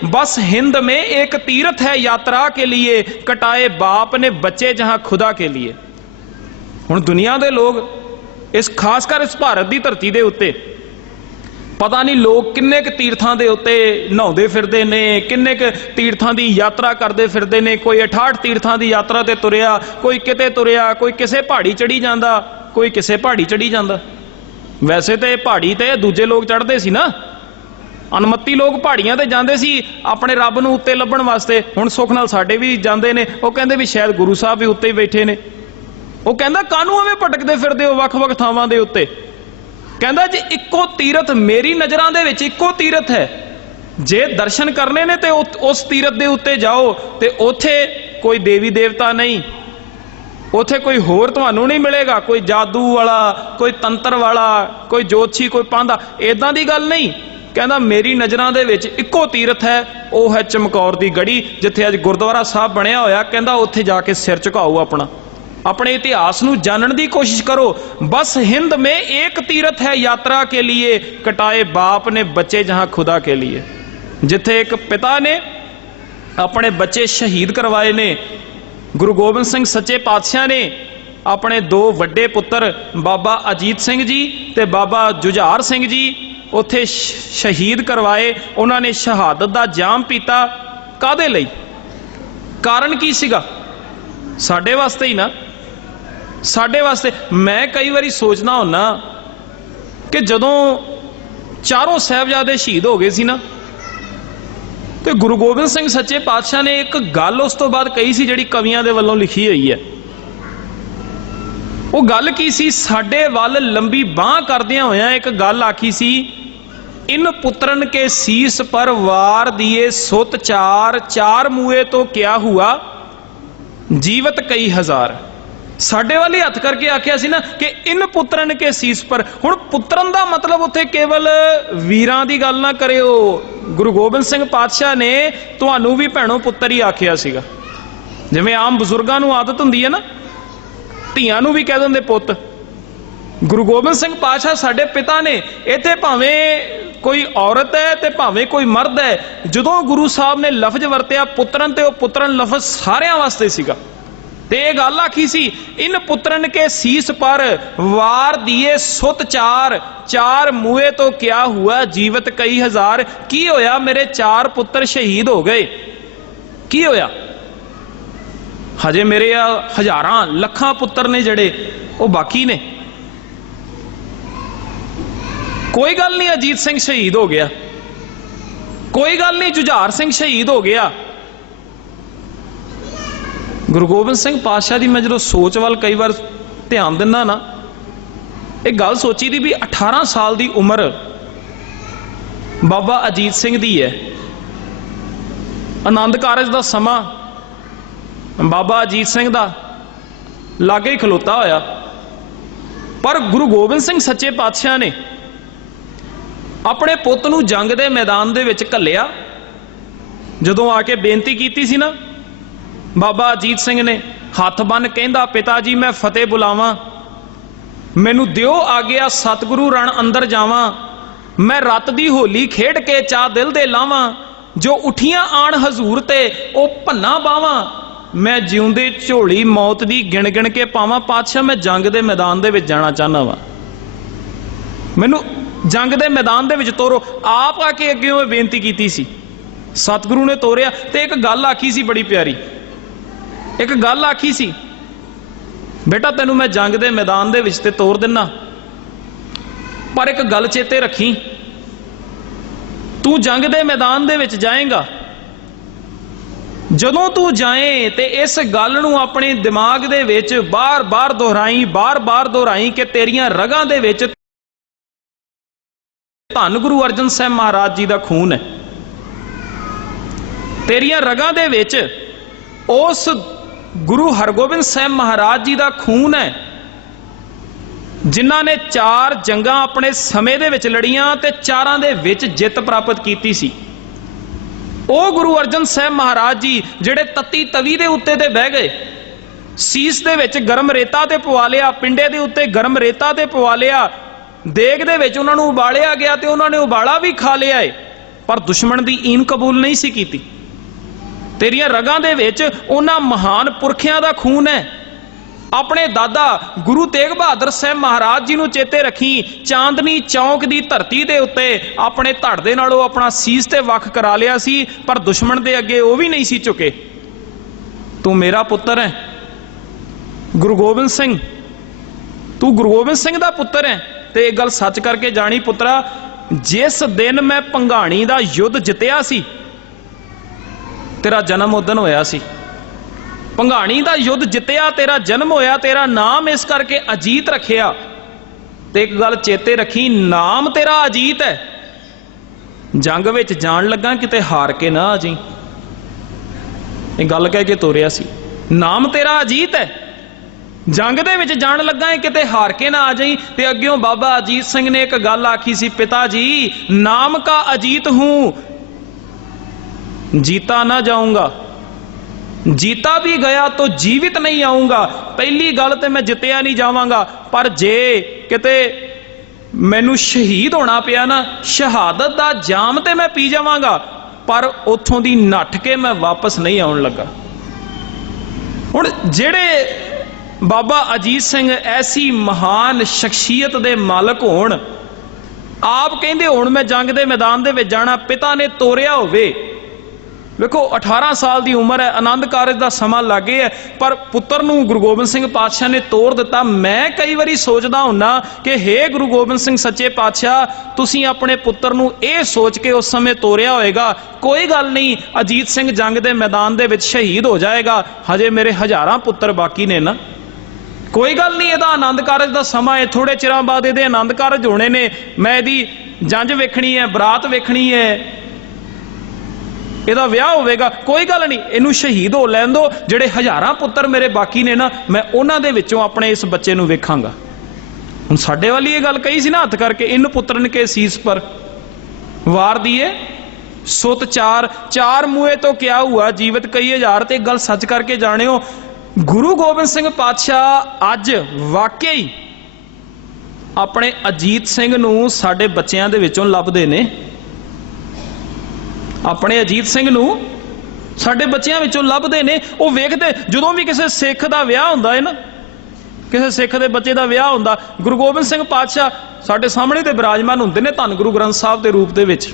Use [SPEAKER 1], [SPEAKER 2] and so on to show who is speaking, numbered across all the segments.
[SPEAKER 1] बस हिंद में एक तीर्थ है यात्रा के लिए कटाए बाप ने बच्चे जहां खुदा के लिए ਹੁਣ ਦੁਨੀਆ ਦੇ ਲੋਕ ਇਸ ਖਾਸ ਕਰ ਇਸ ਭਾਰਤ ਦੀ ਧਰਤੀ ਦੇ ਉੱਤੇ ਪਤਾ ਨਹੀਂ ਲੋਕ ਕਿੰਨੇ ਕੁ ਤੀਰਥਾਂ ਦੇ ਉੱਤੇ ਨਹਾਉਂਦੇ ਫਿਰਦੇ ਨੇ ਕਿੰਨੇ ਕੁ ਤੀਰਥਾਂ ਦੀ ਯਾਤਰਾ ਕਰਦੇ ਫਿਰਦੇ ਨੇ ਕੋਈ 68 ਤੀਰਥਾਂ ਦੀ ਯਾਤਰਾ ਤੇ ਤੁਰਿਆ ਕੋਈ ਕਿਤੇ ਤੁਰਿਆ ਕੋਈ ਕਿਸੇ ਪਹਾੜੀ ਚੜੀ ਜਾਂਦਾ ਕੋਈ ਕਿਸੇ ਪਹਾੜੀ ਚੜੀ ਜਾਂਦਾ ਵੈਸੇ ਤੇ ਪਹਾੜੀ ਤੇ ਦੂਜੇ ਲੋਕ ਚੜ੍ਹਦੇ ਸੀ ਨਾ ਅਨਮਤੀ ਲੋਕ ਪਹਾੜੀਆਂ ਤੇ ਜਾਂਦੇ ਸੀ ਆਪਣੇ ਰੱਬ ਨੂੰ ਉੱਤੇ ਲੱਭਣ ਵਾਸਤੇ। ਹੁਣ ਸੁੱਖ ਨਾਲ ਸਾਡੇ ਵੀ ਜਾਂਦੇ ਨੇ। ਉਹ ਕਹਿੰਦੇ ਵੀ ਸ਼ਾਇਦ ਗੁਰੂ ਸਾਹਿਬ ਵੀ ਉੱਤੇ ਹੀ ਬੈਠੇ ਨੇ। ਉਹ ਕਹਿੰਦਾ, ਕਾਹਨੂੰ ਐਵੇਂ ਭਟਕਦੇ ਫਿਰਦੇ ਹੋ ਵੱਖ-ਵੱਖ ਥਾਵਾਂ ਦੇ ਉੱਤੇ? ਕਹਿੰਦਾ, ਜੇ ਇੱਕੋ ਤੀਰਥ ਮੇਰੀ ਨਜ਼ਰਾਂ ਦੇ ਵਿੱਚ ਇੱਕੋ ਤੀਰਥ ਹੈ, ਜੇ ਦਰਸ਼ਨ ਕਰਨੇ ਨੇ ਤੇ ਉਤ- ਉਸ ਤੀਰਥ ਦੇ ਉੱਤੇ ਜਾਓ ਤੇ ਉੱਥੇ ਕੋਈ ਦੇਵੀ ਦੇਵਤਾ ਨਹੀਂ। ਉੱਥੇ ਕੋਈ ਹੋਰ ਤੁਹਾਨੂੰ ਨਹੀਂ ਮਿਲੇਗਾ। ਕੋਈ ਜਾਦੂ ਵਾਲਾ, ਕੋਈ ਤੰਤਰ ਵਾਲਾ, ਕੋਈ ਜੋਤਸ਼ੀ, ਕੋਈ ਪਾਂਦਾ। ਇਦਾਂ ਦੀ ਗੱਲ ਨਹੀਂ। ਕਹਿੰਦਾ, ਮੇਰੀ ਨਜ਼ਰਾਂ ਦੇ ਵਿੱਚ ਇੱਕੋ ਤੀਰਥ ਹੈ, ਉਹ ਹੈ ਚਮਕੌਰ ਦੀ ਗੜੀ, ਜਿੱਥੇ ਅੱਜ ਗੁਰਦੁਆਰਾ ਸਾਹਿਬ ਬਣਿਆ ਹੋਇਆ। ਕਹਿੰਦਾ, ਉੱਥੇ ਜਾ ਕੇ ਸਿਰ ਝੁਕਾਓ ਆਪਣਾ। ਆਪਣੇ ਇਤਿਹਾਸ ਨੂੰ ਜਾਣਨ ਦੀ ਕੋਸ਼ਿਸ਼ ਕਰੋ। ਬਸ ਹਿੰਦ ਮੇ ਇੱਕ ਤੀਰਥ ਹੈ ਯਾਤਰਾ ਕੇ ਲਈ ਕਟਾਏ ਬਾਪ ਨੇ ਬੱਚੇ ਜਹਾਂ ਖੁਦਾ ਕੇ ਲਈ ਜਿੱਥੇ ਇੱਕ ਪਿਤਾ ਨੇ ਆਪਣੇ ਬੱਚੇ ਸ਼ਹੀਦ ਕਰਵਾਏ ਨੇ, ਗੁਰੂ ਗੋਬਿੰਦ ਸਿੰਘ ਸੱਚੇ ਪਾਤਸ਼ਾਹ ਨੇ ਆਪਣੇ ਦੋ ਵੱਡੇ ਪੁੱਤਰ, ਬਾਬਾ ਅਜੀਤ ਸਿੰਘ ਜੀ ਤੇ ਬਾਬਾ ਜੁਝਾਰ ਸਿੰਘ ਜੀ ਉੱਥੇ ਸ਼- ਸ਼ਹੀਦ ਕਰਵਾਏ, ਉਹਨਾਂ ਨੇ ਸ਼ਹਾਦਤ ਦਾ ਜਾਮ ਪੀਤਾ। ਕਾਦੇ ਲਈ? ਕਾਰਨ ਕੀ ਸੀਗਾ? ਸਾਡੇ ਵਾਸਤੇ ਹੀ ਨਾ। ਸਾਡੇ ਵਾਸਤੇ। ਮੈਂ ਕਈ ਵਾਰੀ ਸੋਚਣਾ ਹੁੰਨਾ ਕਿ ਜਦੋਂ ਚਾਰੋਂ ਸਾਹਿਬਜ਼ਾਦੇ ਸ਼ਹੀਦ ਹੋ ਗਏ ਸੀ ਨਾ, ਤੇ ਗੁਰੂ ਗੋਬਿੰਦ ਸਿੰਘ ਸੱਚੇ ਪਾਤਸ਼ਾਹ ਨੇ ਇੱਕ ਗੱਲ ਉਸ ਤੋਂ ਬਾਅਦ ਕਹੀ ਸੀ ਜਿਹੜੀ ਕਵੀਆਂ ਦੇ ਵੱਲੋਂ ਲਿਖੀ ਹੋਈ ਹੈ। ਉਹ ਗੱਲ ਕੀ ਸੀ? ਸਾਡੇ ਵੱਲ ਲੰਬੀ ਬਾਹ ਕਰਦਿਆਂ ਹੋਇਆਂ ਇੱਕ ਗੱਲ ਆਖੀ ਸੀ, ਇਨ ਪੁੱਤਰਨ ਕੇ ਸੀਸ ਪਰ ਵਾਰ ਦੀਏ ਸੁਤ ਚਾਰ ਚਾਰ ਮੂਏ ਤੋਂ ਕਿਆ ਹੁਆ? ਜੀਵਤ ਕਈ ਹਜ਼ਾਰ। ਸਾਡੇ ਵਾਲੀ ਹੱਥ ਕਰਕੇ ਆਖਿਆ ਸੀ ਨਾ ਕਿ ਇਨ ਪੁੱਤਰਨ ਕੇ ਸੀਸ ਪਰ। ਹੁਣ ਪੁੱਤਰਨ ਦਾ ਮਤਲਬ ਉੱਥੇ ਕੇਵਲ ਵੀਰਾਂ ਦੀ ਗੱਲ ਨਾ ਕਰਿਓ। ਗੁਰੂ ਗੋਬਿੰਦ ਸਿੰਘ ਪਾਤਸ਼ਾਹ ਨੇ ਤੁਹਾਨੂੰ ਵੀ ਭੈਣੋ ਪੁੱਤਰ ਹੀ ਆਖਿਆ ਸੀਗਾ। ਜਿਵੇਂ ਆਮ ਬਜ਼ੁਰਗਾਂ ਨੂੰ ਆਦਤ ਹੁੰਦੀ ਹੈ ਨਾ ਧੀਆਂ ਨੂੰ ਵੀ ਕਹਿ ਦਿੰਦੇ ਪੁੱਤ। ਗੁਰੂ ਗੋਬਿੰਦ ਸਿੰਘ ਪਾਤਸ਼ਾਹ ਸਾਡੇ ਪਿਤਾ ਨੇ, ਇੱਥੇ ਭਾਵੇਂ ਕੋਈ ਔਰਤ ਹੈ ਤੇ ਭਾਵੇਂ ਕੋਈ ਮਰਦ ਹੈ, ਜਦੋਂ ਗੁਰੂ ਸਾਹਿਬ ਨੇ ਲਫ਼ਜ਼ ਵਰਤਿਆ, ਪੁੱਤਰਨ ਤੇ ਉਹ ਪੁੱਤਰਨ ਲਫ਼ਜ਼ ਸਾਰਿਆਂ ਵਾਸਤੇ ਸੀਗਾ। ਤੇ ਇਹ ਗੱਲ ਆਖੀ ਸੀ, ਇਨ ਪੁੱਤਰਨ ਕੇ ਸੀਸ ਪਰ ਵਾਰ ਦੀਏ ਸੁਤ ਚਾਰ ਚਾਰ ਮੂਏ ਤੋਂ ਕਿਆ ਹੁਆ ਜੀਵਤ ਕਈ ਹਜ਼ਾਰ, ਕੀ ਹੋਇਆ ਮੇਰੇ ਚਾਰ ਪੁੱਤਰ ਸ਼ਹੀਦ ਹੋ ਗਏ? ਕੀ ਹੋਇਆ? ਹਜੇ ਮੇਰੇ ਆ ਹਜ਼ਾਰਾਂ ਲੱਖਾਂ ਪੁੱਤਰ ਨੇ ਜਿਹੜੇ, ਉਹ ਬਾਕੀ ਨੇ। ਕੋਈ ਗੱਲ ਨਹੀਂ, ਅਜੀਤ ਸਿੰਘ ਸ਼ਹੀਦ ਹੋ ਗਿਆ। ਕੋਈ ਗੱਲ ਨਹੀਂ, ਜੁਝਾਰ ਸਿੰਘ ਸ਼ਹੀਦ ਹੋ ਗਿਆ। ਗੁਰੂ ਗੋਬਿੰਦ ਸਿੰਘ ਪਾਤਸ਼ਾਹ ਦੀ ਮੈਂ ਜਦੋਂ ਸੋਚ ਵੱਲ ਕਈ ਵਾਰ ਧਿਆਨ ਦਿੰਦਾ ਨਾ, ਇਹ ਗੱਲ ਸੋਚੀ ਦੀ ਵੀ 18 ਸਾਲ ਦੀ ਉਮਰ ਬਾਬਾ ਅਜੀਤ ਸਿੰਘ ਦੀ ਹੈ। ਆਨੰਦ ਕਾਰਜ ਦਾ ਸਮਾਂ ਬਾਬਾ ਅਜੀਤ ਸਿੰਘ ਦਾ ਲਾਗੇ ਹੀ ਖਲੋਤਾ ਹੋਇਆ। ਪਰ ਗੁਰੂ ਗੋਬਿੰਦ ਸਿੰਘ ਸੱਚੇ ਪਾਤਸ਼ਾਹ ਨੇ ਆਪਣੇ ਪੁੱਤ ਨੂੰ ਜੰਗ ਦੇ ਮੈਦਾਨ ਦੇ ਵਿੱਚ ਘੱਲਿਆ। ਜਦੋਂ ਆ ਕੇ ਬੇਨਤੀ ਕੀਤੀ ਸੀ ਨਾ, ਬਾਬਾ ਅਜੀਤ ਸਿੰਘ ਨੇ, ਹੱਥ ਬੰਨ ਕਹਿੰਦਾ, ਪਿਤਾ ਜੀ, ਮੈਂ ਫਤਿਹ ਬੁਲਾਵਾਂ। ਮੈਨੂੰ ਦਿਓ ਆਗਿਆ, ਸਤਿਗੁਰੂ ਰਣ ਅੰਦਰ ਜਾਵਾਂ। ਮੈਂ ਰਤ ਦੀ ਹੋਲੀ ਖੇਡ ਕੇ ਚਾ ਦਿਲ ਦੇ ਲਾਵਾਂ। ਜੋ ਉਠੀਆਂ ਆਣ ਹਜ਼ੂਰ ਤੇ, ਉਹ ਭੰਨਾ ਬਾਵਾਂ। ਮੈਂ ਜਿਉਂਦੇ ਝੋਲੀ ਮੌਤ ਦੀ ਗਿਣ ਗਿਣ ਕੇ ਪਾਵਾਂ, ਪਾਤਸ਼ਾਹ ਮੈਂ ਜੰਗ ਦੇ ਮੈਦਾਨ ਦੇ ਵਿੱਚ ਜਾਣਾ ਚਾਹੁੰਦਾ ਵਾਂ। ਮੈਨੂੰ ਜੰਗ ਦੇ ਮੈਦਾਨ ਦੇ ਵਿੱਚ ਤੋਰੋ। ਆਪ ਆ ਕੇ ਅੱਗੇ ਉਹ ਬੇਨਤੀ ਕੀਤੀ ਸੀ। ਸਤਿਗੁਰੂ ਨੇ ਤੋਰਿਆ ਤੇ ਇੱਕ ਗੱਲ ਆਖੀ ਸੀ ਬੜੀ ਪਿਆਰੀ। ਇੱਕ ਗੱਲ ਆਖੀ ਸੀ, ਬੇਟਾ ਤੈਨੂੰ ਮੈਂ ਜੰਗ ਦੇ ਮੈਦਾਨ ਦੇ ਵਿੱਚ ਤੇ ਤੋਰ ਦਿੰਨਾ। ਪਰ ਇੱਕ ਗੱਲ ਚੇਤੇ ਰੱਖੀ। ਤੂੰ ਜੰਗ ਦੇ ਮੈਦਾਨ ਦੇ ਵਿੱਚ ਜਾਏਗਾ। ਜਦੋਂ ਤੂੰ ਜਾਏ ਤੇ ਇਸ ਗੱਲ ਨੂੰ ਆਪਣੇ ਦਿਮਾਗ ਦੇ ਵਿੱਚ ਬਾਰ-ਬਾਰ ਦੁਹਰਾਈ ਬਾਰ-ਬਾਰ ਦੁਹਰਾਈ ਕਿ ਤੇਰੀਆਂ ਰਗਾਂ ਦੇ ਵਿੱਚ ਧੰਨ ਗੁਰੂ ਅਰਜਨ ਸਾਹਿਬ ਮਹਾਰਾਜ ਜੀ ਦਾ ਖੂਨ ਹੈ। ਤੇਰੀਆਂ ਰਗਾਂ ਦੇ ਵਿੱਚ ਉਸ ਗੁਰੂ ਹਰਗੋਬਿੰਦ ਸਾਹਿਬ ਮਹਾਰਾਜ ਜੀ ਦਾ ਖੂਨ ਹੈ, ਜਿਨ੍ਹਾਂ ਨੇ ਚਾਰ ਜੰਗਾਂ ਆਪਣੇ ਸਮੇਂ ਦੇ ਵਿੱਚ ਲੜੀਆਂ ਤੇ ਚਾਰਾਂ ਦੇ ਵਿੱਚ ਜਿੱਤ ਪ੍ਰਾਪਤ ਕੀਤੀ ਸੀ। ਉਹ ਗੁਰੂ ਅਰਜਨ ਸਾਹਿਬ ਮਹਾਰਾਜ ਜੀ ਜਿਹੜੇ ਤੱਤੀ ਤਵੀ ਦੇ ਉੱਤੇ ਤੇ ਬਹਿ ਗਏ, ਸੀਸ ਦੇ ਵਿੱਚ ਗਰਮ ਰੇਤਾ ਤੇ ਪਵਾ ਲਿਆ, ਪਿੰਡੇ ਦੇ ਉੱਤੇ ਗਰਮ ਰੇਤਾ ਤੇ ਪਵਾ ਲਿਆ, ਦੇਗ ਦੇ ਵਿੱਚ ਉਹਨਾਂ ਨੂੰ ਉਬਾਲਿਆ ਗਿਆ ਤੇ ਉਹਨਾਂ ਨੇ ਉਬਾਲਾ ਵੀ ਖਾ ਲਿਆ ਏ, ਪਰ ਦੁਸ਼ਮਣ ਦੀ ਈਨ ਕਬੂਲ ਨਹੀਂ ਸੀ ਕੀਤੀ। ਤੇਰੀਆਂ ਰਗਾਂ ਦੇ ਵਿੱਚ ਉਹਨਾਂ ਮਹਾਨ ਪੁਰਖਿਆਂ ਦਾ ਖੂਨ ਹੈ। ਆਪਣੇ ਦਾਦਾ ਗੁਰੂ ਤੇਗ ਬਹਾਦਰ ਸਾਹਿਬ ਮਹਾਰਾਜ ਜੀ ਨੂੰ ਚੇਤੇ ਰੱਖੀ, ਚਾਂਦਨੀ ਚੌਂਕ ਦੀ ਧਰਤੀ ਦੇ ਉੱਤੇ ਆਪਣੇ ਧੜ ਦੇ ਨਾਲ ਉਹ ਆਪਣਾ ਸੀਸ ਤੇ ਵੱਖ ਕਰਾ ਲਿਆ ਸੀ, ਪਰ ਦੁਸ਼ਮਣ ਦੇ ਅੱਗੇ ਉਹ ਵੀ ਨਹੀਂ ਸੀ ਝੁਕੇ। ਤੂੰ ਮੇਰਾ ਪੁੱਤਰ ਹੈ। ਗੁਰੂ ਗੋਬਿੰਦ ਸਿੰਘ, ਤੂੰ ਗੁਰੂ ਗੋਬਿੰਦ ਸਿੰਘ ਦਾ ਪੁੱਤਰ ਹੈ। ਤੇ ਇਹ ਗੱਲ ਸੱਚ ਕਰਕੇ ਜਾਣੀ ਪੁੱਤਰਾ, ਜਿਸ ਦਿਨ ਮੈਂ ਪੰਘਾਣੀ ਦਾ ਯੁੱਧ ਜਿੱਤਿਆ ਸੀ, ਤੇਰਾ ਜਨਮ ਉਦਨ ਹੋਇਆ ਸੀ। ਭੰਗਾਣੀ ਦਾ ਯੁੱਧ ਜਿੱਤਿਆ, ਤੇਰਾ ਜਨਮ ਹੋਇਆ, ਤੇਰਾ ਨਾਮ ਇਸ ਕਰਕੇ ਅਜੀਤ ਰੱਖਿਆ। ਤੇ ਇੱਕ ਗੱਲ ਚੇਤੇ ਰੱਖੀ, ਨਾਮ ਤੇਰਾ ਅਜੀਤ ਹੈ। ਜੰਗ ਵਿੱਚ ਜਾਣ ਲੱਗਾ, ਕਿਤੇ ਹਾਰ ਕੇ ਨਾ ਆਜੀ ਇਹ ਗੱਲ ਕਹਿ ਕੇ ਤੋਰਿਆ ਸੀ। ਨਾਮ ਤੇਰਾ ਅਜੀਤ ਹੈ। ਜੰਗ ਦੇ ਵਿੱਚ ਜਾਣ ਲੱਗਾ ਕਿਤੇ ਹਾਰ ਕੇ ਨਾ ਆ ਜਾਈ ਤੇ ਅੱਗਿਓਂ ਬਾਬਾ ਅਜੀਤ ਸਿੰਘ ਨੇ ਇੱਕ ਗੱਲ ਆਖੀ ਸੀ, ਪਿਤਾ ਜੀ, ਨਾਮ ਕਾ ਅਜੀਤ ਹੂੰ। ਜੀਤਾ ਨਾ ਜਾਊਂਗਾ। ਜੀਤਾ ਵੀ ਗਿਆ ਤਾਂ ਜੀਵਿਤ ਨਹੀਂ ਆਉਂਗਾ ਪਹਿਲੀ ਗੱਲ ਤੇ ਮੈਂ ਜਿੱਤਿਆ ਨਹੀਂ ਜਾਵਾਂਗਾ। ਪਰ ਜੇ ਕਿਤੇ ਮੈਨੂੰ ਸ਼ਹੀਦ ਹੋਣਾ ਪਿਆ ਨਾ, ਸ਼ਹਾਦਤ ਦਾ ਜਾਮ ਤੇ ਮੈਂ ਪੀ ਜਾਵਾਂਗਾ। ਪਰ ਉੱਥੋਂ ਦੀ ਨੱਠ ਕੇ ਮੈਂ ਵਾਪਸ ਨਹੀਂ ਆਉਣ ਲੱਗਾ। ਹੁਣ ਜਿਹੜੇ ਬਾਬਾ ਅਜੀਤ ਸਿੰਘ ਐਸੀ ਮਹਾਨ ਸ਼ਖਸੀਅਤ ਦੇ ਮਾਲਕ ਹੋਣ, ਆਪ ਕਹਿੰਦੇ ਹੁਣ ਮੈਂ ਜੰਗ ਦੇ ਮੈਦਾਨ ਦੇ ਵਿੱਚ ਜਾਣਾ, ਪਿਤਾ ਨੇ ਤੋਰਿਆ ਹੋਵੇ। ਵੇਖੋ 18 ਸਾਲ ਦੀ ਉਮਰ ਹੈ, ਆਨੰਦ ਕਾਰਜ ਦਾ ਸਮਾਂ ਲੱਗੇ ਹੈ, ਪਰ ਪੁੱਤਰ ਨੂੰ ਗੁਰੂ ਗੋਬਿੰਦ ਸਿੰਘ ਪਾਤਸ਼ਾਹ ਨੇ ਤੋਰ ਦਿੱਤਾ। ਮੈਂ ਕਈ ਵਾਰੀ ਸੋਚਦਾ ਹੁੰਨਾ ਕਿ, ਹੇ ਗੁਰੂ ਗੋਬਿੰਦ ਸਿੰਘ ਸੱਚੇ ਪਾਤਸ਼ਾਹ, ਤੁਸੀਂ ਆਪਣੇ ਪੁੱਤਰ ਨੂੰ ਇਹ ਸੋਚ ਕੇ ਉਸ ਸਮੇਂ ਤੋਰਿਆ ਹੋਵੇਗਾ ਕੋਈ ਗੱਲ ਨਹੀਂ, ਅਜੀਤ ਸਿੰਘ ਜੰਗ ਦੇ ਮੈਦਾਨ ਦੇ ਵਿੱਚ ਸ਼ਹੀਦ ਹੋ ਜਾਏਗਾ। ਹਜੇ ਮੇਰੇ ਹਜ਼ਾਰਾਂ ਪੁੱਤਰ ਬਾਕੀ ਨੇ ਨਾ। ਕੋਈ ਗੱਲ ਨਹੀਂ, ਇਹਦਾ ਆਨੰਦ ਕਾਰਜ ਦਾ ਸਮਾਂ ਹੈ ਥੋੜੇ ਚਿਰਾਂ ਬਾਅਦ ਇਹਦੇ ਆਨੰਦ ਕਾਰਜ ਹੋਣੇ ਨੇ। ਮੈਂ ਇਹਦੀ ਜੰਜ ਵੇਖਣੀ ਹੈ, ਬਰਾਤ ਵੇਖਣੀ ਹੈ। ਇਹਦਾ ਵਿਆਹ ਹੋਵੇਗਾ, ਕੋਈ ਗੱਲ ਨਹੀਂ। ਇਹਨੂੰ ਸ਼ਹੀਦ ਹੋ ਲੈਣ ਦੋ। ਜਿਹੜੇ ਹਜ਼ਾਰਾਂ ਪੁੱਤਰ ਮੇਰੇ ਬਾਕੀ ਨੇ ਨਾ, ਮੈਂ ਉਹਨਾਂ ਦੇ ਵਿੱਚੋਂ ਆਪਣੇ ਇਸ ਬੱਚੇ ਨੂੰ ਵੇਖਾਂਗਾ। ਹੁਣ ਸਾਡੇ ਵਾਲੀ ਇਹ ਗੱਲ ਕਹੀ ਸੀ ਨਾ ਹੱਥ ਕਰਕੇ, ਇਨ ਪੁੱਤਰਨ ਕੇ ਸੀਸ ਪਰ। ਵਾਰ ਦੀਏ, ਸੁਤ ਚਾਰ ਚਾਰ ਮੂਏ ਤੋਂ ਕਿਆ ਹੁਆ? ਜੀਵਤ ਕਈ ਹਜ਼ਾਰ ਤੇ ਇੱਕ ਗੱਲ ਸੱਚ ਕਰਕੇ ਜਾਣਿਓ। ਗੁਰੂ ਗੋਬਿੰਦ ਸਿੰਘ ਪਾਤਸ਼ਾਹ ਅੱਜ ਵਾਕਿਆ ਹੀ ਆਪਣੇ ਅਜੀਤ ਸਿੰਘ ਨੂੰ ਸਾਡੇ ਬੱਚਿਆਂ ਦੇ ਵਿੱਚੋਂ ਲੱਭਦੇ ਨੇ। ਆਪਣੇ ਅਜੀਤ ਸਿੰਘ ਨੂੰ ਸਾਡੇ ਬੱਚਿਆਂ ਵਿੱਚੋਂ ਲੱਭਦੇ ਨੇ, ਉਹ ਵੇਖਦੇ, ਜਦੋਂ ਵੀ ਕਿਸੇ ਸਿੱਖ ਦਾ ਵਿਆਹ ਹੁੰਦਾ ਹੈ ਨਾ, ਕਿਸੇ ਸਿੱਖ ਦੇ ਬੱਚੇ ਦਾ ਵਿਆਹ ਹੁੰਦਾ, ਗੁਰੂ ਗੋਬਿੰਦ ਸਿੰਘ ਪਾਤਸ਼ਾਹ ਸਾਡੇ ਸਾਹਮਣੇ ਤੇ ਵਿਰਾਜਮਾਨ ਹੁੰਦੇ ਨੇ ਧੰਨ ਗੁਰੂ ਗ੍ਰੰਥ ਸਾਹਿਬ ਦੇ ਰੂਪ ਦੇ ਵਿੱਚ।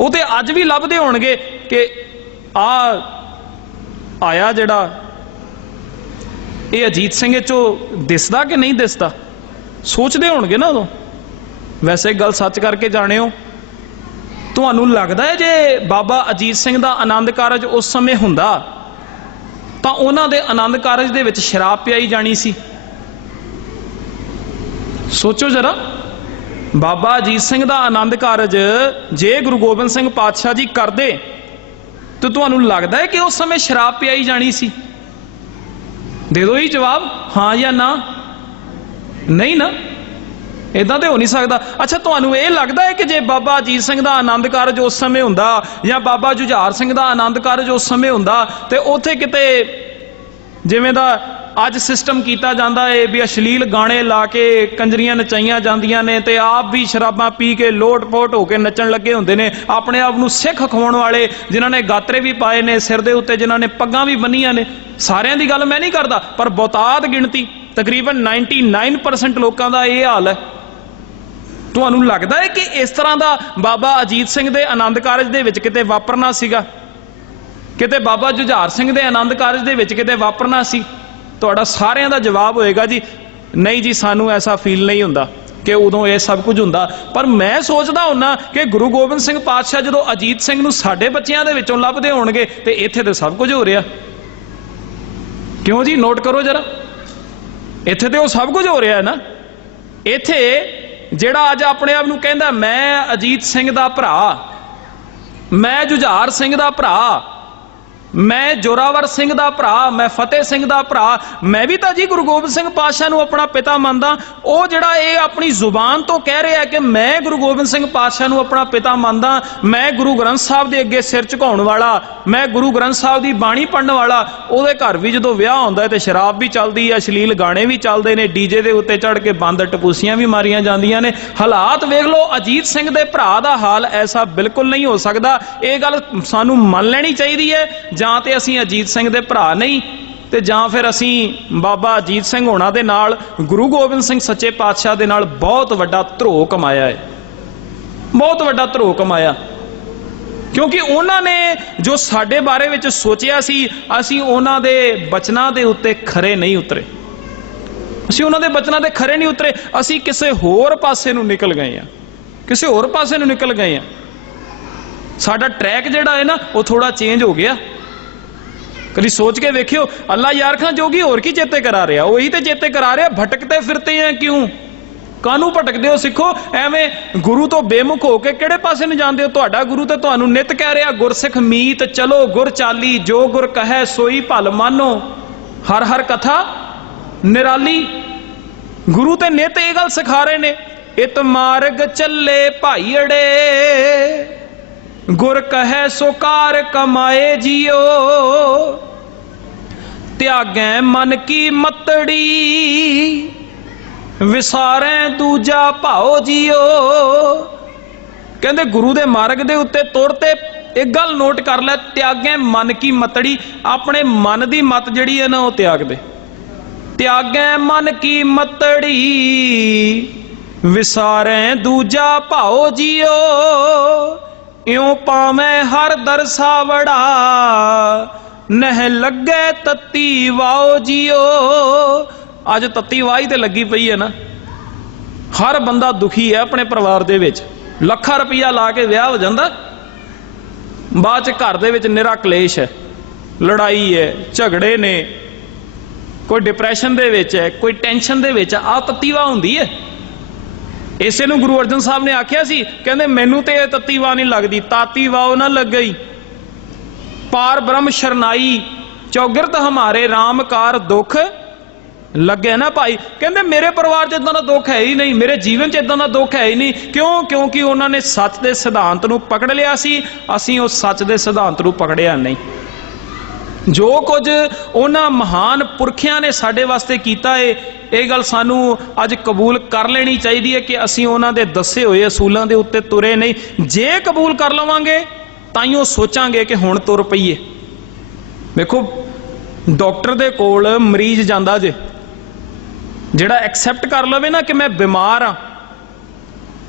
[SPEAKER 1] ਉਹ ਤੇ ਅੱਜ ਵੀ ਲੱਭਦੇ ਹੋਣਗੇ ਕਿ ਆ ਆਇਆ ਜਿਹੜਾ, ਇਹ ਅਜੀਤ ਸਿੰਘ ਇਹ ਚੋਂ ਦਿਸਦਾ ਕਿ ਨਹੀਂ ਦਿਸਦਾ? ਸੋਚਦੇ ਹੋਣਗੇ ਨਾ ਉਦੋਂ। ਵੈਸੇ ਗੱਲ ਸੱਚ ਕਰਕੇ ਜਾਣਿਓ। ਤੁਹਾਨੂੰ ਲੱਗਦਾ ਹੈ ਜੇ ਬਾਬਾ ਅਜੀਤ ਸਿੰਘ ਦਾ ਆਨੰਦ ਕਾਰਜ ਉਸ ਸਮੇਂ ਹੁੰਦਾ, ਤਾਂ ਉਹਨਾਂ ਦੇ ਆਨੰਦ ਕਾਰਜ ਦੇ ਵਿੱਚ ਸ਼ਰਾਬ ਪਿਆਈ ਜਾਣੀ ਸੀ? ਸੋਚੋ ਜਰਾ, ਬਾਬਾ ਅਜੀਤ ਸਿੰਘ ਦਾ ਆਨੰਦ ਕਾਰਜ ਜੇ ਗੁਰੂ ਗੋਬਿੰਦ ਸਿੰਘ ਪਾਤਸ਼ਾਹ ਜੀ ਕਰਦੇ, ਤਾਂ ਤੁਹਾਨੂੰ ਲੱਗਦਾ ਹੈ ਕਿ ਉਸ ਸਮੇਂ ਸ਼ਰਾਬ ਪਿਆਈ ਜਾਣੀ ਸੀ? ਦੇ ਦੋ ਹੀ ਜਵਾਬ, ਹਾਂ ਜਾਂ ਨਾ? ਨਹੀਂ ਨਾ? ਇਦਾਂ ਤੇ ਹੋ ਨਹੀਂ ਸਕਦਾ। ਅੱਛਾ, ਤੁਹਾਨੂੰ ਇਹ ਲੱਗਦਾ ਹੈ ਕਿ ਜੇ ਬਾਬਾ ਅਜੀਤ ਸਿੰਘ ਦਾ ਆਨੰਦ ਕਾਰਜ ਉਸ ਸਮੇਂ ਹੁੰਦਾ ਜਾਂ ਬਾਬਾ ਜੁਝਾਰ ਸਿੰਘ ਦਾ ਆਨੰਦ ਕਾਰਜ ਉਸ ਸਮੇਂ ਹੁੰਦਾ, ਤੇ ਉੱਥੇ ਕਿਤੇ ਜਿਵੇਂ ਦਾ ਅੱਜ ਸਿਸਟਮ ਕੀਤਾ ਜਾਂਦਾ ਏ ਵੀ ਅਸ਼ਲੀਲ ਗਾਣੇ ਲਾ ਕੇ ਕੰਜਰੀਆਂ ਨਚਾਈਆਂ ਜਾਂਦੀਆਂ ਨੇ ਤੇ ਆਪ ਵੀ ਸ਼ਰਾਬਾਂ ਪੀ ਕੇ ਲੋਟ-ਪੋਟ ਹੋ ਕੇ ਨੱਚਣ ਲੱਗੇ ਹੁੰਦੇ ਨੇ, ਆਪਣੇ ਆਪ ਨੂੰ ਸਿੱਖ ਖਵਾਉਣ ਵਾਲੇ ਜਿਨ੍ਹਾਂ ਨੇ ਗਾਤਰੇ ਵੀ ਪਾਏ ਨੇ, ਸਿਰ ਦੇ ਉੱਤੇ ਜਿਨ੍ਹਾਂ ਨੇ ਪੱਗਾਂ ਵੀ ਬੰਨੀਆਂ ਨੇ, ਸਾਰਿਆਂ ਦੀ ਗੱਲ ਮੈਂ ਨਹੀਂ ਕਰਦਾ, ਪਰ ਬਹੁਤਾਤ ਗਿਣਤੀ, ਤਕਰੀਬਨ 99% ਲੋਕਾਂ ਦਾ ਇਹ ਹਾਲ ਹੈ। ਤੁਹਾਨੂੰ ਲੱਗਦਾ ਹੈ ਕਿ ਇਸ ਤਰ੍ਹਾਂ ਦਾ ਬਾਬਾ ਅਜੀਤ ਸਿੰਘ ਦੇ ਆਨੰਦ ਕਾਰਜ ਦੇ ਵਿੱਚ ਕਿਤੇ ਵਾਪਰਨਾ ਸੀਗਾ? ਕਿਤੇ ਬਾਬਾ ਜੁਝਾਰ ਸਿੰਘ ਦੇ ਆਨੰਦ ਕਾਰਜ ਦੇ ਵਿੱਚ ਕਿਤੇ ਵਾਪਰਨਾ ਸੀ? ਤੁਹਾਡਾ ਸਾਰਿਆਂ ਦਾ ਜਵਾਬ ਹੋਏਗਾ ਜੀ, ਨਹੀਂ ਜੀ, ਸਾਨੂੰ ਐਸਾ ਫੀਲ ਨਹੀਂ ਹੁੰਦਾ ਕਿ ਉਦੋਂ ਇਹ ਸਭ ਕੁਝ ਹੁੰਦਾ। ਪਰ ਮੈਂ ਸੋਚਦਾ ਹੁੰਨਾ ਕਿ ਗੁਰੂ ਗੋਬਿੰਦ ਸਿੰਘ ਪਾਤਸ਼ਾਹ ਜਦੋਂ ਅਜੀਤ ਸਿੰਘ ਨੂੰ ਸਾਡੇ ਬੱਚਿਆਂ ਦੇ ਵਿੱਚੋਂ ਲੱਭਦੇ ਹੋਣਗੇ, ਤੇ ਇੱਥੇ ਤੇ ਸਭ ਕੁਝ ਹੋ ਰਿਹਾ। ਕਿਉਂ ਜੀ? ਨੋਟ ਕਰੋ ਜਰਾ। ਇੱਥੇ ਤੇ ਉਹ ਸਭ ਕੁਝ ਹੋ ਰਿਹਾ ਹੈ ਨਾ। ਇੱਥੇ ਜਿਹੜਾ ਅੱਜ ਆਪਣੇ ਆਪ ਨੂੰ ਕਹਿੰਦਾ, ਮੈਂ ਅਜੀਤ ਸਿੰਘ ਦਾ ਭਰਾ, ਮੈਂ ਜੁਝਾਰ ਸਿੰਘ ਦਾ ਭਰਾ ਮੈਂ ਜੋਰਾਵਰ ਸਿੰਘ ਦਾ ਭਰਾ, ਮੈਂ ਫਤਿਹ ਸਿੰਘ ਦਾ ਭਰਾ, ਮੈਂ ਵੀ ਤਾਂ ਜੀ ਗੁਰੂ ਗੋਬਿੰਦ ਸਿੰਘ ਪਾਤਸ਼ਾਹ ਨੂੰ ਆਪਣਾ ਪਿਤਾ ਮੰਨਦਾ। ਉਹ ਜਿਹੜਾ ਇਹ ਆਪਣੀ ਜ਼ੁਬਾਨ ਤੋਂ ਕਹਿ ਰਿਹਾ ਕਿ ਮੈਂ ਗੁਰੂ ਗੋਬਿੰਦ ਸਿੰਘ ਪਾਤਸ਼ਾਹ ਨੂੰ ਆਪਣਾ ਪਿਤਾ ਮੰਨਦਾ, ਮੈਂ ਗੁਰੂ ਗ੍ਰੰਥ ਸਾਹਿਬ ਦੇ ਅੱਗੇ ਸਿਰ ਝੁਕਾਉਣ ਵਾਲਾ, ਮੈਂ ਗੁਰੂ ਗ੍ਰੰਥ ਸਾਹਿਬ ਦੀ ਬਾਣੀ ਪੜਨ ਵਾਲਾ, ਉਹਦੇ ਘਰ ਵੀ ਜਦੋਂ ਵਿਆਹ ਹੁੰਦਾ ਹੈ ਤੇ ਸ਼ਰਾਬ ਵੀ ਚੱਲਦੀ ਹੈ, ਅਸ਼ਲੀਲ ਗਾਣੇ ਵੀ ਚੱਲਦੇ ਨੇ ਡੀਜੇ ਦੇ ਉੱਤੇ ਚੜ ਕੇ ਬੰਦ ਟਪੂਸੀਆਂ ਵੀ ਮਾਰੀਆਂ ਜਾਂਦੀਆਂ ਨੇ। ਹਾਲਾਤ ਵੇਖ ਲਓ, ਅਜੀਤ ਸਿੰਘ ਦੇ ਭਰਾ ਦਾ ਹਾਲ ਐਸਾ ਬਿਲਕੁਲ ਨਹੀਂ ਹੋ ਸਕਦਾ। ਇਹ ਗੱਲ ਸਾਨੂੰ ਮੰਨ ਲੈਣੀ ਚਾਹੀਦੀ ਹੈ। ਜਾਂ ਤੇ ਅਸੀਂ ਅਜੀਤ ਸਿੰਘ ਦੇ ਭਰਾ ਨਹੀਂ, ਤੇ ਜਾਂ ਫਿਰ ਅਸੀਂ ਬਾਬਾ ਅਜੀਤ ਸਿੰਘ ਹੋਣਾ ਦੇ ਨਾਲ, ਗੁਰੂ ਗੋਬਿੰਦ ਸਿੰਘ ਸੱਚੇ ਪਾਤਸ਼ਾਹ ਦੇ ਨਾਲ ਬਹੁਤ ਵੱਡਾ ਧਰੋਹ ਕਮਾਇਆ ਹੈ। ਬਹੁਤ ਵੱਡਾ ਧਰੋ ਕਮਾਇਆ। ਕਿਉਂਕਿ ਉਹਨਾਂ ਨੇ ਜੋ ਸਾਡੇ ਬਾਰੇ ਵਿੱਚ ਸੋਚਿਆ ਸੀ, ਅਸੀਂ ਉਹਨਾਂ ਦੇ ਬਚਨਾਂ ਦੇ ਉੱਤੇ ਖਰੇ ਨਹੀਂ ਉਤਰੇ। ਅਸੀਂ ਉਹਨਾਂ ਦੇ ਬਚਨਾਂ ਦੇ ਖਰੇ ਨਹੀਂ ਉਤਰੇ, ਅਸੀਂ ਕਿਸੇ ਹੋਰ ਪਾਸੇ ਨੂੰ ਨਿਕਲ ਗਏ ਆ ਕਿਸੇ ਹੋਰ ਪਾਸੇ ਨੂੰ ਨਿਕਲ ਗਏ ਆ ਸਾਡਾ ਟਰੈਕ ਜਿਹੜਾ ਹੈ ਨਾ, ਉਹ ਥੋੜਾ ਚੇਂਜ ਹੋ ਗਿਆ। ਕਦੀ ਸੋਚ ਕੇ ਵੇਖਿਓ, ਅੱਲਾ ਯਾਰ ਖਾਂ ਜੋਗੀ ਹੋਰ ਕੀ ਚੇਤੇ ਕਰਾ ਰਿਹਾ? ਉਹੀ ਤੇ ਚੇਤੇ ਕਰਾ ਰਿਹਾ, ਭਟਕਦੇ ਫਿਰਤੇ ਆ ਕਿਉਂ? ਕਾਨੂੰ ਭਟਕਦੇ ਹੋ ਸਿੱਖੋ? ਐਵੇਂ ਗੁਰੂ ਤੋਂ ਬੇਮੁਖ ਹੋ ਕੇ ਕਿਹੜੇ ਪਾਸੇ ਨੂੰ ਜਾਂਦੇ ਹੋ? ਤੁਹਾਡਾ ਗੁਰੂ ਤੇ ਤੁਹਾਨੂੰ ਨਿਤ ਕਹਿ ਰਿਹਾ, ਗੁਰਸਿੱਖ ਮੀਤ ਚਲੋ, ਗੁਰ ਚਾਲੀ, ਜੋ ਗੁਰ ਕਹੈ ਸੋਈ ਭਲ ਮਾਨੋ। ਹਰ ਹਰ ਕਥਾ ਨਿਰਾਲੀ। ਗੁਰੂ ਤੇ ਨਿਤ ਇਹ ਗੱਲ ਸਿਖਾ ਰਹੇ ਨੇ, ਇਤ ਮਾਰਗ ਚੱਲੇ ਭਾਈੜੇ ਗੁਰ ਕਹੈ ਸੁਕਾਰ ਕਮਾਏ ਜੀਓ। ਤਿਆਗੈ ਮਨ ਕੀ ਮਤੜੀ। ਵਿਸਾਰੈ ਦੂਜਾ ਭਾਉ ਜੀਓ। ਕਹਿੰਦੇ ਗੁਰੂ ਦੇ ਮਾਰਗ ਦੇ ਉੱਤੇ ਤੁਰ ਤੇ ਇੱਕ ਗੱਲ ਨੋਟ ਕਰ ਲੈ, ਤਿਆਗੈ ਮਨ ਕੀ ਮਤੜੀ। ਆਪਣੇ ਮਨ ਦੀ ਮਤ ਜਿਹੜੀ ਹੈ ਨਾ ਉਹ ਤਿਆਗ ਦੇ। ਤਿਆਗੈ ਮਨ ਕੀ ਮਤੜੀ। ਵਿਸਾਰੈ ਦੂਜਾ ਭਾਉ ਜੀਓ। ਇਉ ਪਾਵੇਂ ਹਰ ਦਰਸਾਵੜਾ ਨਹਿ ਲੱਗੇ ਤਤੀ ਵਾਓ ਜੀਓ। ਅੱਜ ਤਤੀ ਵਾਹੀ ਤੇ ਲੱਗੀ ਪਈ ਹੈ ਨਾ। ਹਰ ਬੰਦਾ ਦੁਖੀ ਹੈ ਆਪਣੇ ਪਰਿਵਾਰ ਦੇ ਵਿੱਚ। ਲੱਖਾਂ ਰੁਪਈਆ ਲਾ ਕੇ ਵਿਆਹ ਹੋ ਜਾਂਦਾ। ਬਾਅਦ ਚ ਘਰ ਦੇ ਵਿੱਚ ਨਿਰਾ ਕਲੇਸ਼ ਹੈ। ਲੜਾਈ ਹੈ, ਝਗੜੇ ਨੇ। ਕੋਈ ਡਿਪਰੈਸ਼ਨ ਦੇ ਵਿੱਚ ਹੈ, ਕੋਈ ਟੈਨਸ਼ਨ ਦੇ ਵਿੱਚ ਆ ਤਤੀਵਾ ਹੁੰਦੀ ਹੈ। ਇਸੇ ਨੂੰ ਗੁਰੂ ਅਰਜਨ ਸਾਹਿਬ ਨੇ ਆਖਿਆ ਸੀ, ਕਹਿੰਦੇ ਮੈਨੂੰ ਤੇ ਇਹ ਤਤੀਵਾ ਨਹੀਂ ਲੱਗਦੀ, ਤਾਤੀ ਵਾਹ ਨਾ ਲੱਗ ਗਈ। ਪਾਰ ਬ੍ਰਹਮ ਸ਼ਰਨਾਈ ਚੌਗਿਰਤ ਹਮਾਰੇ ਰਾਮਕਾਰ ਦੁੱਖ ਲੱਗੇ ਨਾ ਭਾਈ। ਕਹਿੰਦੇ ਮੇਰੇ ਪਰਿਵਾਰ 'ਚ ਇਦਾਂ ਦਾ ਦੁੱਖ ਹੈ ਹੀ ਨਹੀਂ, ਮੇਰੇ ਜੀਵਨ 'ਚ ਇਦਾਂ ਦਾ ਦੁੱਖ ਹੈ ਹੀ ਨਹੀਂ। ਕਿਉਂ? ਕਿਉਂਕਿ ਉਹਨਾਂ ਨੇ ਸੱਚ ਦੇ ਸਿਧਾਂਤ ਨੂੰ ਪਕੜ ਲਿਆ ਸੀ, ਅਸੀਂ ਉਹ ਸੱਚ ਦੇ ਸਿਧਾਂਤ ਨੂੰ ਪਕੜਿਆ ਨਹੀਂ। ਜੋ ਕੁਝ ਉਹਨਾਂ ਮਹਾਨ ਪੁਰਖਿਆਂ ਨੇ ਸਾਡੇ ਵਾਸਤੇ ਕੀਤਾ ਏ, ਇਹ ਗੱਲ ਸਾਨੂੰ ਅੱਜ ਕਬੂਲ ਕਰ ਲੈਣੀ ਚਾਹੀਦੀ ਹੈ ਕਿ ਅਸੀਂ ਉਹਨਾਂ ਦੇ ਦੱਸੇ ਹੋਏ ਅਸੂਲਾਂ ਦੇ ਉੱਤੇ ਤੁਰੇ ਨਹੀਂ। ਜੇ ਕਬੂਲ ਕਰ ਲਵਾਂਗੇ ਤਾਂ ਹੀ ਉਹ ਸੋਚਾਂਗੇ ਕਿ ਹੁਣ ਤੁਰ ਪਈਏ। ਵੇਖੋ ਡਾਕਟਰ ਦੇ ਕੋਲ ਮਰੀਜ਼ ਜਾਂਦਾ ਜੇ, ਜਿਹੜਾ ਐਕਸੈਪਟ ਕਰ ਲਵੇ ਨਾ ਕਿ ਮੈਂ ਬਿਮਾਰ ਆ,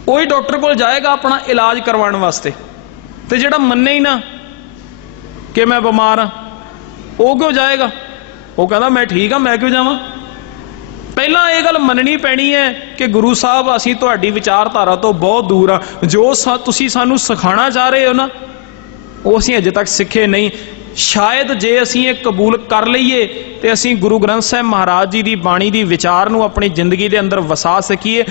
[SPEAKER 1] ਉਹੀ ਡਾਕਟਰ ਕੋਲ ਜਾਏਗਾ ਆਪਣਾ ਇਲਾਜ ਕਰਵਾਉਣ ਵਾਸਤੇ। ਤੇ ਜਿਹੜਾ ਮੰਨੇ ਹੀ ਨਾ ਕਿ ਮੈਂ ਬਿਮਾਰ ਆ ਉਹ ਕਿਉਂ ਜਾਏਗਾ? ਉਹ ਕਹਿੰਦਾ, ਮੈਂ ਠੀਕ ਆ, ਮੈਂ ਕਿਉਂ ਜਾਵਾਂ? ਪਹਿਲਾਂ ਇਹ ਗੱਲ ਮੰਨਣੀ ਪੈਣੀ ਹੈ ਕਿ ਗੁਰੂ ਸਾਹਿਬ, ਅਸੀਂ ਤੁਹਾਡੀ ਵਿਚਾਰਧਾਰਾ ਤੋਂ ਬਹੁਤ ਦੂਰ ਆ। ਜੋ ਸਾ- ਤੁਸੀਂ ਸਾਨੂੰ ਸਿਖਾਉਣਾ ਚਾਹ ਰਹੇ ਹੋ ਨਾ, ਉਹ ਅਸੀਂ ਅਜੇ ਤੱਕ ਸਿੱਖੇ ਨਹੀਂ। ਸ਼ਾਇਦ ਜੇ ਅਸੀਂ ਇਹ ਕਬੂਲ ਕਰ ਲਈਏ, ਤੇ ਅਸੀਂ ਗੁਰੂ ਗ੍ਰੰਥ ਸਾਹਿਬ ਮਹਾਰਾਜ ਜੀ ਦੀ ਬਾਣੀ ਦੀ ਵਿਚਾਰ ਨੂੰ ਆਪਣੀ ਜ਼ਿੰਦਗੀ ਦੇ ਅੰਦਰ ਵਸਾ ਸਕੀਏ।